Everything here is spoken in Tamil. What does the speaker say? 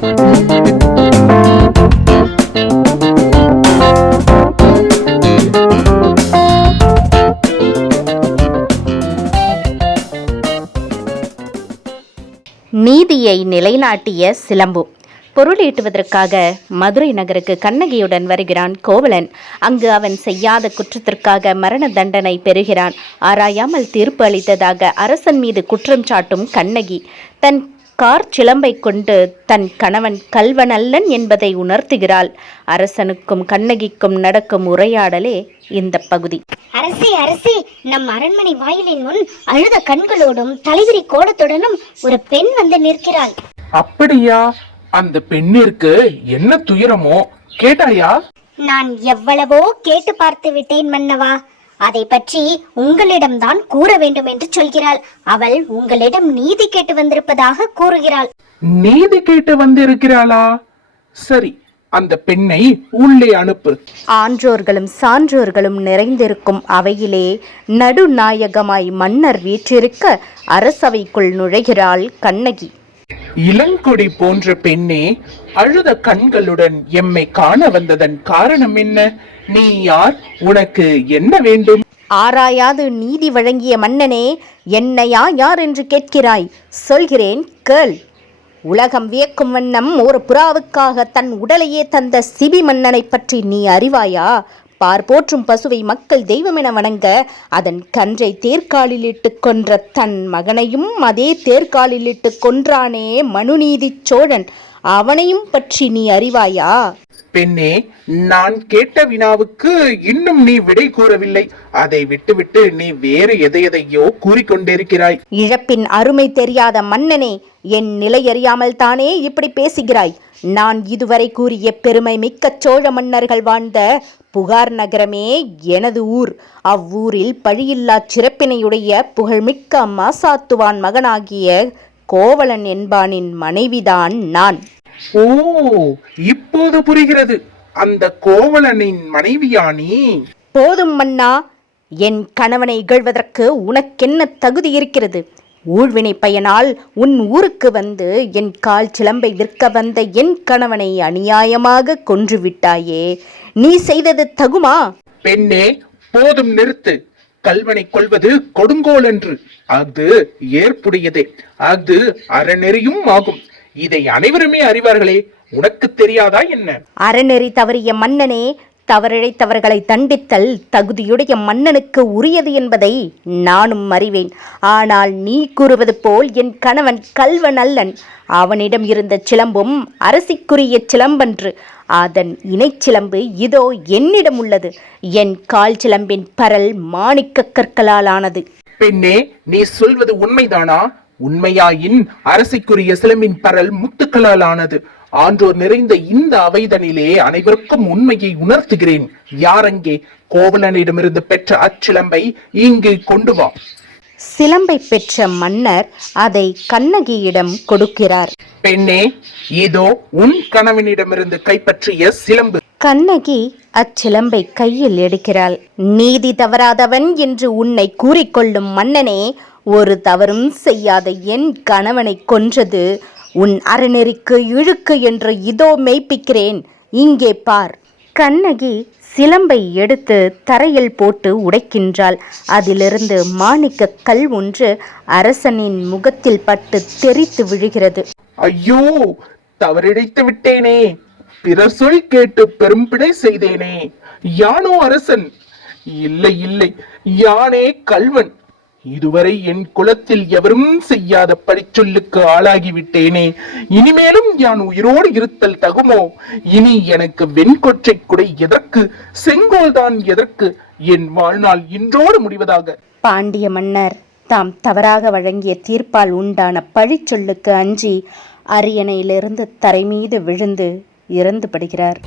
நீதியை நிலைநாட்டிய சிலம்பு. பொருளீட்டுவதற்காக மதுரை நகருக்கு கண்ணகியுடன் வருகிறான் கோவலன். அங்கு அவன் செய்யாத குற்றத்திற்காக மரண தண்டனை பெறுகிறான். ஆராயாமல் தீர்ப்பு அளித்ததாக அரசன் மீது குற்றம் சாட்டும் கண்ணகி தன் சிலம்பை கொண்டு தன் கணவன் கல்வனல்லன் என்பதை உணர்த்துகிறாள். அரசனுக்கும் கண்ணகிக்கும் நடக்கும் உரையாடலே இந்த பகுதி. அரசே அரசே, நம் அரண்மனை வாயிலின் முன் அழுத கண்களோடும் தலைவிரி கோலத்துடனும் ஒரு பெண் வந்து நிற்கிறாள். அப்படியா? அந்த பெண்ணிற்கு என்ன துயரமோ கேட்டாயா? நான் எவ்வளவோ கேட்டு பார்த்து விட்டேன் மன்னவா. அதை பற்றி உங்களிடம்தான் கூற வேண்டும் என்று சொல்கிறாள். அவள் உங்களிடம் நீதி கேட்டு வந்திருப்பதாக கூறுகிறாள். நீதி கேட்டு வந்திருக்கிறாளா? சரி, அந்த பெண்ணை உள்ளே அனுப்பு. ஆன்றோர்களும் சான்றோர்களும் நிறைந்திருக்கும் அவையிலே நடுநாயகமாய் மன்னர் வீற்றிருக்க அரசவைக்குள் நுழைகிறாள் கண்ணகி. இளங்கொடி போன்ற பெண்ணே, அழுத கண்களுடன் எம்மை காண வந்ததன் காரணம் என்ன? நீ யார்? உனக்கு என்ன வேண்டும்? ஆராயாது நீதி வழங்கிய மன்னனே, என்னையா யார் என்று கேட்கிறாய்? சொல்கிறேன் கேள். உலகம் வியக்கும் வண்ணம் ஒரு புறாவுக்காக தன் உடலையே தந்த சிபி மன்னனை பற்றி நீ அறிவாயா? பார் போற்றும் பசுவை மக்கள் தெய்வமென வணங்க அதன் கன்றை தேர்காலிலிட்டு கொன்ற தன் மகனையும் அதே தேர்காலிலிட்டு கொன்றானே மனுநீதி சோழன், அவனையும் பற்றி நீ அறிவாயா? பெண்ணே, நான் கேட்ட வினாவுக்கு இன்னும் நீ விடை கூறவில்லை. அதை விட்டுவிட்டு நீ வேறு எதையோ கூறிக்கொண்டிருக்கிறாய். இழப்பின் அருமை தெரியாத மன்னனே, என் நிலை அறியாமல் தானே இப்படி பேசுகிறாய்? நான் இதுவரை கூறிய பெருமை மிக்க சோழ மன்னர்கள் வாழ்ந்த புகார் நகரமே எனது ஊர். அவ்வூரில் பழியில்லா சிறப்பினையுடைய புகழ்மிக்க மாசாத்துவான் மகனாகிய கோவலன் என்பானின் மனைவிதான் நான். ஓ, இப்போது புரிகிறது. அந்த கோவலனின் மனைவியானி? போதும் மன்னா, என் கணவனை இகழ்வதற்கு உனக்கென்ன தகுதி இருக்கிறது? ஊழ்வினை பயனால் உன் ஊருக்கு வந்து என் கால் சிலம்பை விற்க வந்த என் கணவனை அநியாயமாக கொன்றுவிட்டாயே, நீ செய்தது தகுமா? பெண்ணே, போதும், நிறுத்து. கல்வனை கொள்வது கொடுங்கோல் என்று, அது ஏற்புடையதே, அது அறநெறியும் ஆகும். இதை அனைவருமே அறிவார்களே, உனக்கு தெரியாதா என்ன? அறநெறி தவறிய மன்னனே, தவறிழைத்தவர்களை தண்டித்தல் தகுதியுடைய மன்னனுக்கு உரியது என்பதை நானும் அறிவேன். ஆனால் நீ கூறுவது போல் என் கணவன் கல்வன் அல்லன். அவனிடம் இருந்த சிலம்பும் அரசிக்குரிய சிலம்பன்று. அதன் இணைச்சிலம்பு இதோ என்னிடம் உள்ளது. என் கால் சிலம்பின் பரல் மாணிக்க கற்களால் ஆனது. பெண்ணே, நீ சொல்வது உண்மைதானா? உண்மையாயின் அரசிக்குரிய சிலம்பின் பரல் முத்துக்களால் ஆனது. ஆன்றோர் நிறைந்த இந்த அவைதனிலே அனைவருக்கும் உண்மையை உணர்த்துகிறேன். யாரங்கே? கோவலனிடமிருந்து பெற்ற அச்சிலம்பை இங்கு கொண்டு வா. சிலம்பை பெற்ற மன்னர் அதை கண்ணகியிடம் கொடுக்கிறார். பெண்ணே, இதோ உன் கணவனிடமிருந்து கைப்பற்றிய சிலம்பு. கண்ணகி அச்சிலம்பை கையில் எடுக்கிறாள். நீதி தவறாதவன் என்று உன்னை கூறிக்கொள்ளும் மன்னனே, ஒரு தவறும் செய்யாத என் கணவனை கொன்றது உன் அறநெறிக்கு இழுக்கு என்று இதோ மெய்ப்பிக்கிறேன். இங்கே பார். கண்ணகி சிலம்பை எடுத்து தரையில் போட்டு உடைக்கின்றாள். அதிலிருந்து மாணிக்க கல் ஒன்று அரசனின் முகத்தில் பட்டு தெரித்து விழுகிறது. ஐயோ, தவறிழைத்து விட்டேனே. பிறர் சொல் கேட்டு பெரும்பிழை செய்தேனே. யானோ அரசன்? இல்லை இல்லை, யானே கல்வன். இதுவரை என் குலத்தில் எவரும் செய்யாத பழிச்சொல்லுக்கு ஆளாகிவிட்டேனே. இனிமேலும் யான் உயிரோடு இருத்தல் தகுமோ? இனி எனக்கு வெண்கொற்றை குடை எதற்கு? செங்கோல்தான் எதற்கு? என் வாழ்நாள் இன்றோடு முடிவதாக. பாண்டிய மன்னர் தாம் தவறாக வழங்கிய தீர்ப்பால் உண்டான பழிச்சொல்லுக்கு அஞ்சி அரியணையிலிருந்து தரை மீது விழுந்து இறந்து படுகிறார்.